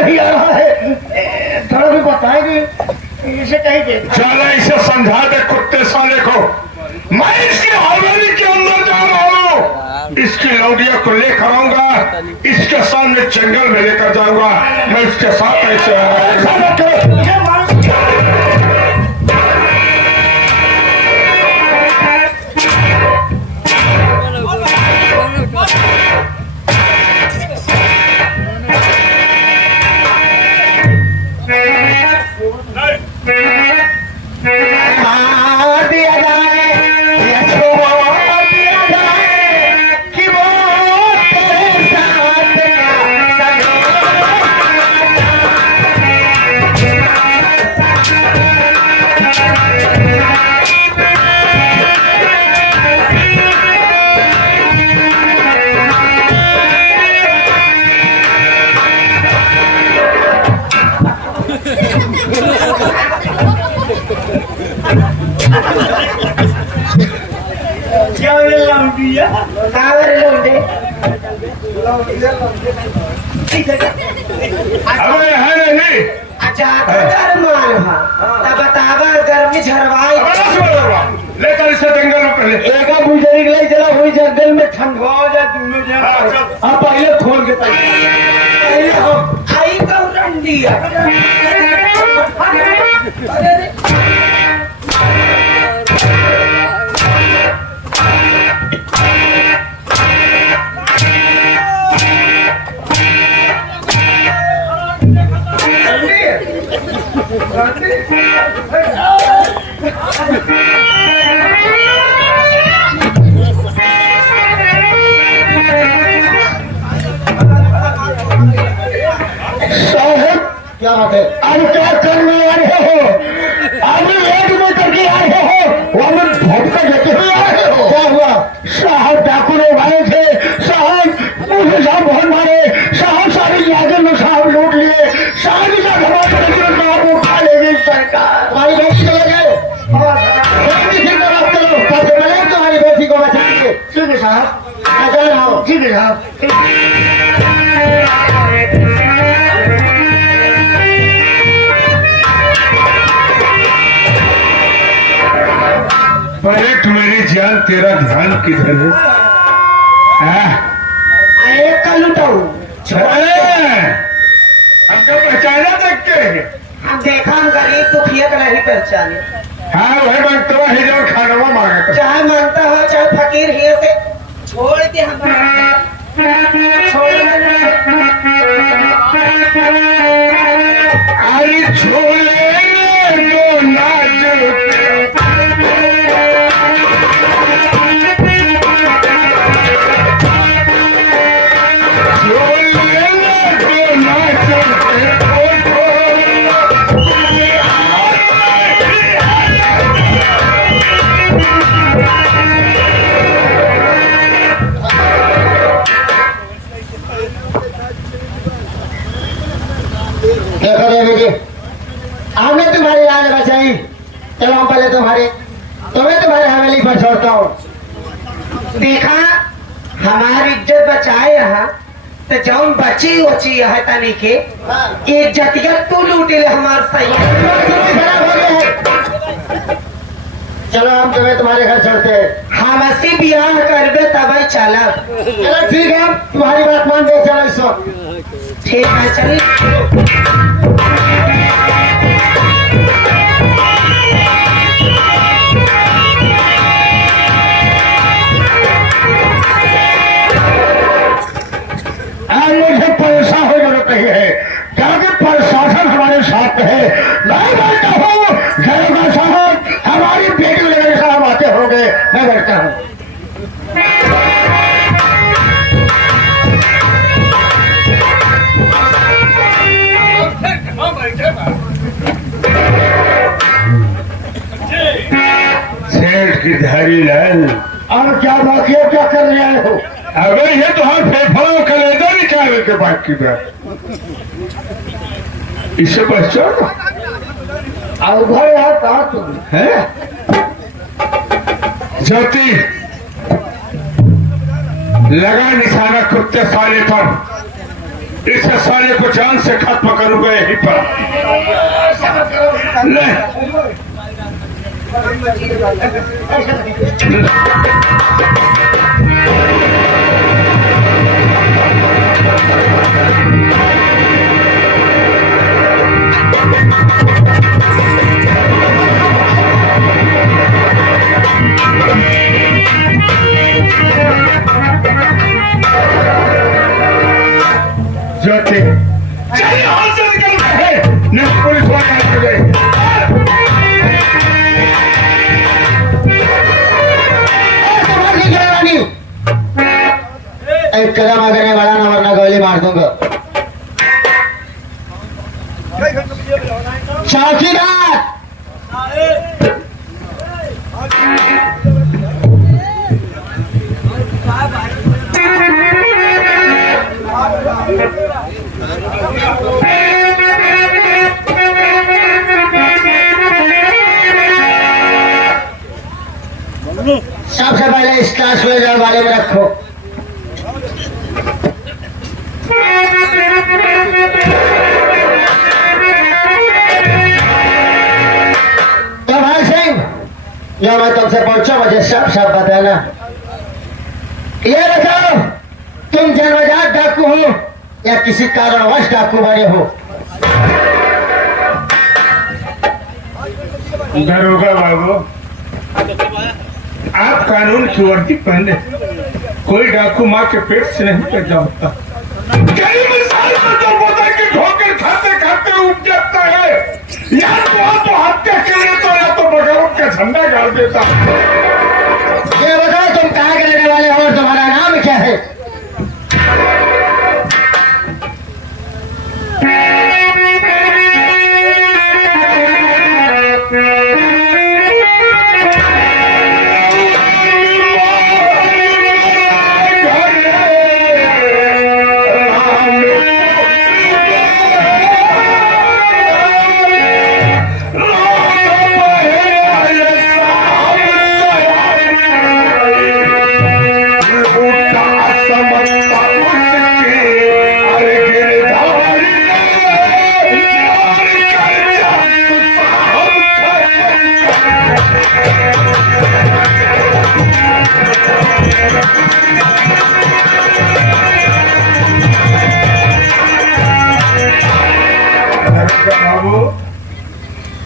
नहीं आ रहा है, थोड़ा भी बताएंगे इसे कहीं दे। चलो इसे समझा दे कुत्ते साले को। मैं इसकी हवेली के अंदर जा रहा हूँ, इसकी लौडिया को लेकर आऊंगा, इसके सामने जंगल में लेकर जाऊंगा। मैं इसके साथ ऐसे गर्मी झरवाई लेकर इसे जंगल में पहले एक बुजरी ले चला हुई जंगल में ठंडवा हो जाए दोनों जन। अब पहले खोल के पहले आई तो रंडी क्या बात है? अब क्या करने आ रहे हो? अभी एक में करके आ रहे हो, वो में भटका देते हुए आ रहे हो। क्या हुआ? साहब डाकू लोग आए थे, साहब मुझे साहब बहुत मारे, साहब सारी यादें में साहब लूट लिए, सारी का धमा साहब उठा लेगी सरकार। तुम्हारी बेटी चले गए तुम्हारी बेटी को बचाएंगे। ठीक है साहब, ठीक है साहब। बैठ मेरी जान, तेरा ध्यान किधर है? हमको पहचाना देख के? हम देखा हम गरीब दुखिया का नहीं पहचाने। हाँ वही मांगता हुआ ही जब खाना मांगा कर। चाहे मांगता हो चाहे फकीर ही से छोड़ के हम अरे छोले तो नाच हमने तुम्हारी जान बचाई, चलो हम पहले तुम्हारे हवेली पर छोड़ता हूँ। देखा हमारी इज्जत बचाए यहाँ तो जौन बची उची है तनी के इज्जतिया तू लूटे हमार सही खराब हो गया है। चलो हम तुम्हारे घर चलते हैं, हम ऐसी ब्याह करबे तब चला। चलो ठीक है, तुम्हारी बात मान दे। चलो इस वक्त ठीक है, चलिए। मुझे पैसा हो जरूरत नहीं है, क्योंकि प्रशासन हमारे साथ है। मैं बैठता हूँ जयगा साहब, हमारी बेटी लेकर साहब आते होंगे, मैं बैठता हूँ। सेठ की धारी लाल, अब क्या बाकी है, क्या कर रहे हो? अगर ये तो हम फेफड़ा कलेजा निकाले के बाद की बात, इससे पहचानो अवघर है कहा तुम है ज्योति लगा निशाना कुत्ते साले पर। इस साले को जान से खत्म करूंगा यहीं पर। ले ज्योति चलिए हाथ से निकल रहे नहीं पुलिस वाले आ गए। एक कदम आगे नहीं बढ़ाना वरना गोली मार दूंगा। चौकीदार सबसे पहले इस क्लास में जाओ वाले में रखो। तो भाई सिंह जो मैं तुमसे पूछूं मुझे सब बताना। ये बताओ तुम जन्मजात डाकू हो या किसी कारणवश डाकू बने हो? दरोगा बाबू आप कानून की वर्दी पहने, कोई डाकू माँ के पेट से नहीं पैदा होता। कई मिसाल में तो बोतल की ठोकर खाते खाते उठ जाता है, या तो हत्या के लिए तो या तो बगावत का झंडा गाड़ देता। ये बताओ तुम कहाँ के रहने वाले हो और तुम्हारा नाम क्या है?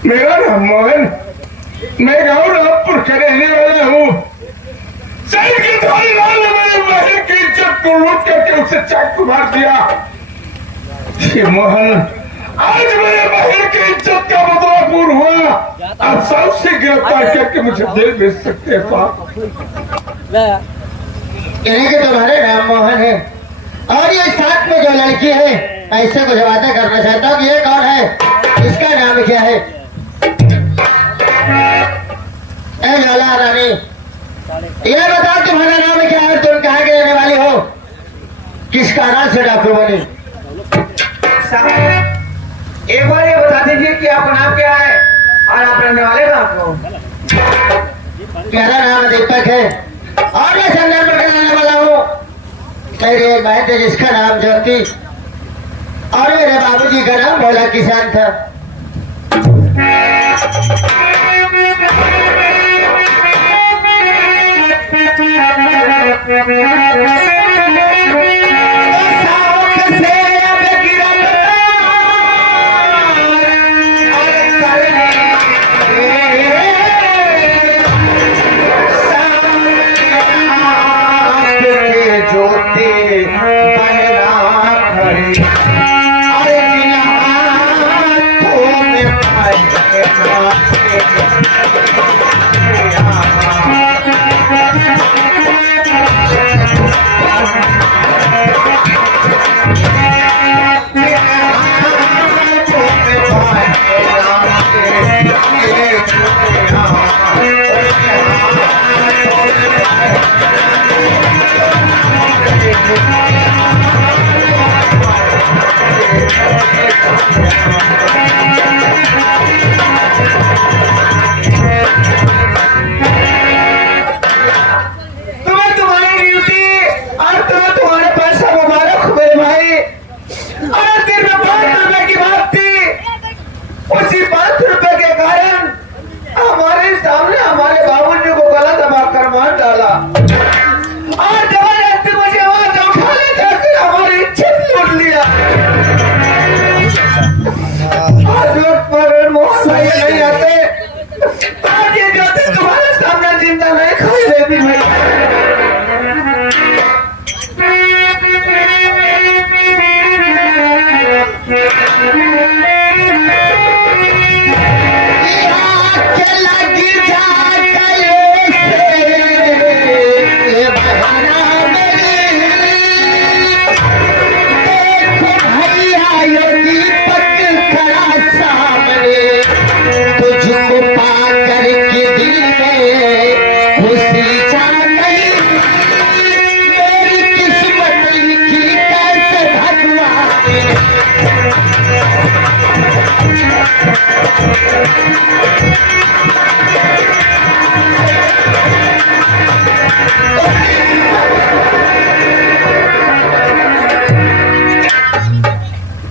मेरा नाम मोहन, मैं गाँव रामपुर का रहने वाला हूँ। सैन के धारीलाल ने मेरे बहन की इज्जत को लूट करके उसे चाकू मार दिया। ये मोहन आज मेरे बहन की इज्जत का बदला पूर्ण हुआ। आप सबसे गिरफ्तार करके मुझे जेल भेज सकते हैं साहब। इन्हीं के तुम्हारे नाम मोहन है और ये साथ में जो लड़की है ऐसे कुछ बातें करना चाहता हूँ कि ये कौन है, इसका नाम क्या है? ए लाला रानी ये बताओ तुम्हारा नाम क्या है, तुम कहाँ के रहने वाली हो, किस कारण से डाकू बनी? एक बार ये बता दीजिए कि आपका नाम क्या है और आप रहने वाले कहाँ के हो? मेरा नाम दीपक है और मैं संग्रामपुर का रहने वाला हूँ। मेरी एक बहन थी जिसका नाम ज्योति और मेरे बाबूजी का नाम भोला किसान था। उसी 5 रुपए के कारण हमारे सामने हमारे बाबूजी को गला दबा कर मार डाला और जबरदस्ती मुझे वहां से उठा ले जाकर हमारी इज्जत लूट लिया। आज पर मोहन भाई नहीं आते, आज ये जाते तुम्हारे सामने जिंदा नहीं खड़ी रहती भाई।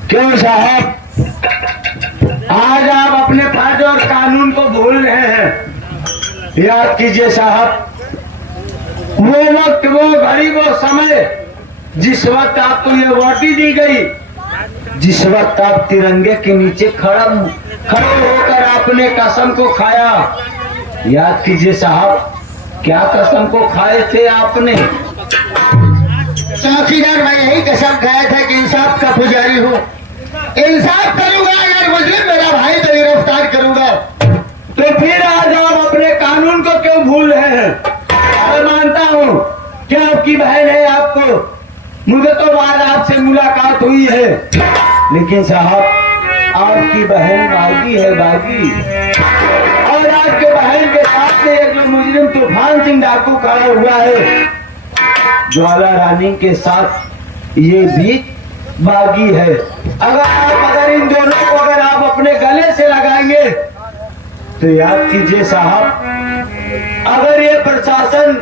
क्यों साहब, आज आप अपने फर्ज और कानून को भूल रहे हैं। याद कीजिए साहब, वो वक्त, वो घड़ी, वो समय जिस वक्त आपको ये वोटी दी गई, जिस वक्त आप तिरंगे के नीचे खड़े होकर आपने कसम को खाया। याद कीजिए साहब, क्या कसम को खाए थे आपने? चौकीदार, मैं यही कसम खाया था कि इंसाफ का पुजारी हूँ, इंसाफ करूंगा, अगर मुस्लिम मेरा भाई तो गिरफ्तार करूंगा। तो फिर आज आप अपने कानून को क्यों भूल रहे हैं? मैं मानता हूँ कि आपकी बहन है, आपको मुझे तो बाद आपसे मुलाकात हुई है, लेकिन साहब आपकी बहन बागी है, बागी। और आपके बहन के साथ में एक जो मुजरिम तूफान सिंह डाकू खड़ा हुआ है, ज्वाला रानी के साथ, ये भी बागी है। अगर इन दोनों को अगर आप अपने गले से लगाएंगे तो याद कीजिए साहब, अगर ये प्रशासन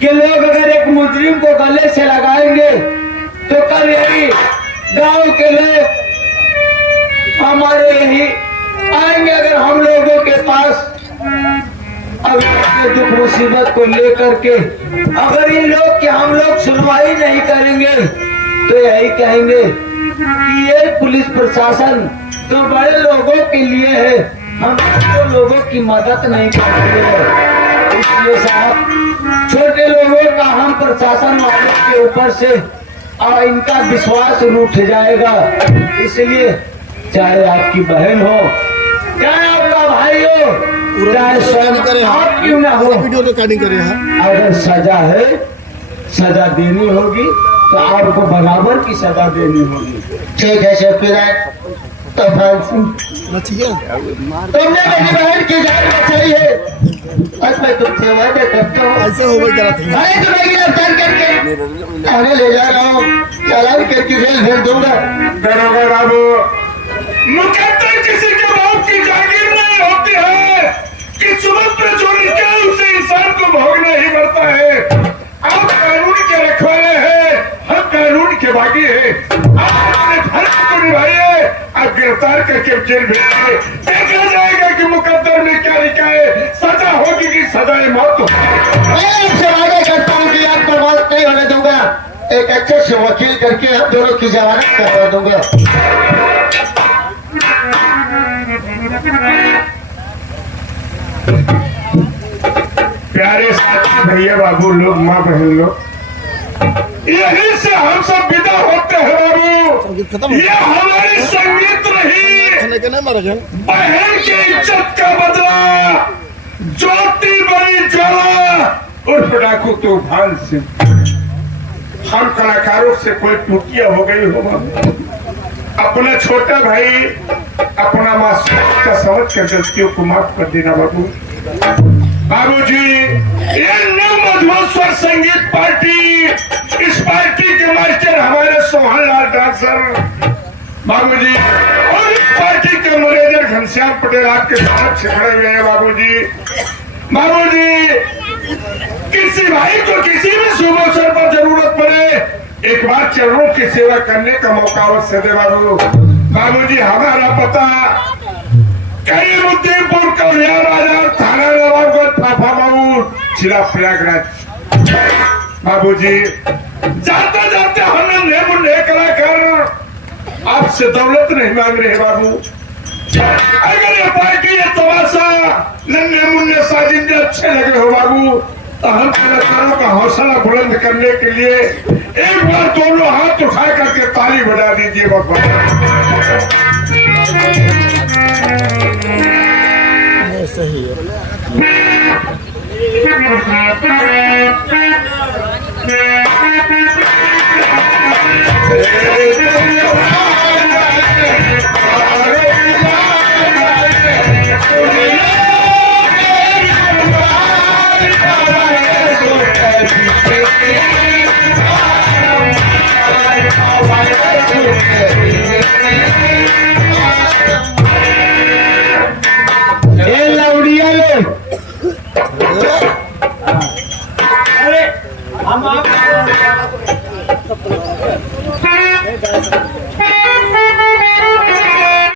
के लोग अगर एक मुजरिम को गले से लगाएंगे तो कल यही गांव के लोग हमारे यही आएंगे। अगर हम लोगों के पास अगर दुख मुसीबत को लेकर के अगर ये लोग कि हम लोग सुनवाई नहीं करेंगे तो यही कहेंगे कि ये पुलिस प्रशासन तो बड़े लोगों के लिए है, हम तो लोगों की मदद नहीं करते हैं। इसलिए साहब, छोटे लोगों का हम प्रशासन वालों के ऊपर से इनका विश्वास उठ जाएगा। इसलिए चाहे आपकी बहन हो, चाहे आपका भाई हो, चाहे स्वयं आप क्यों ना हो, वीडियो रिकॉर्डिंग करे हैं। अगर सजा है, सजा देनी होगी तो आपको बराबर की सजा देनी होगी। ठीक है चौकीदार तूफान सिंह, तुमने मेरी बहन की जान बचाई है और मैं तुमसे वादा करता हूँ, ऐसे हो गई जरा मैं तुम्हें गिरफ्तार करके थाने ले जा रहा हूँ, चालान करके जेल भेज दूंगा। दरोगा बाबू, मुकद्दर किसी के बाप की जागीर नहीं होती है कि सुबह पे जो निकले उसे इंसान को भोगना ही पड़ता है। आप कानून के रखवाले हैं, हम कानून के बागी हैं। आप अपने धर्म को निभाइए, आप गिरफ्तार करके जेल भेजिए, देखा जाएगा कि मुकद्दर में क्या लिखा है, सजा होगी कि सजाए मौत हो। मैं आपसे वादा करता हूँ कि आपको मौत नहीं होने दूंगा, एक अच्छे से वकील करके हम दोनों की जमानत करवा दूंगा। प्यारे साथी भैया बाबू लोग, माँ बहन लोग, यही से हम सब विदा होते हैं बाबू। ये हमारी संगीत रही, बहन की इज्जत का बदला, ज्योति बनी ज्वाला उर्फ डाकू तूफान सिंह। हम कलाकारों से कोई टूटिया हो गई हो बाबू, अपना छोटा भाई अपना मासूम का समझ कर गलतियों को माफ कर देना बाबू। बाबूजी, ये न्यू मधुस्वर संगीत पार्टी, इस पार्टी के मास्टर हमारे सोहन लाल डांसर बाबूजी, और इस पार्टी के मैनेजर घनश्याम पटेल आपके साथ खड़े हुए हैं बाबूजी। बाबूजी, किसी भाई को किसी भी शुभ अवसर पर जरूरत पड़े, एक बार चरणों की सेवा करने का मौका अवश्य दे बाबू। बाबूजी, हमारा पता जिला प्रयागराज। बाबूजी जाते जाते हमने नेमू लेकर कर आपसे दौलत नहीं मांग रहे बाबू। अगर ये पार्टी ये तमाशा नन्हे मुन्ने साजिंदे अच्छे लगे हो बाबू तो हम कलाकारों का हौसला बुलंद करने के लिए एक बार दोनों हाथ उठा करके ताली बजा दीजिए बाबा। सही है लौड़िया ले अरे हम आप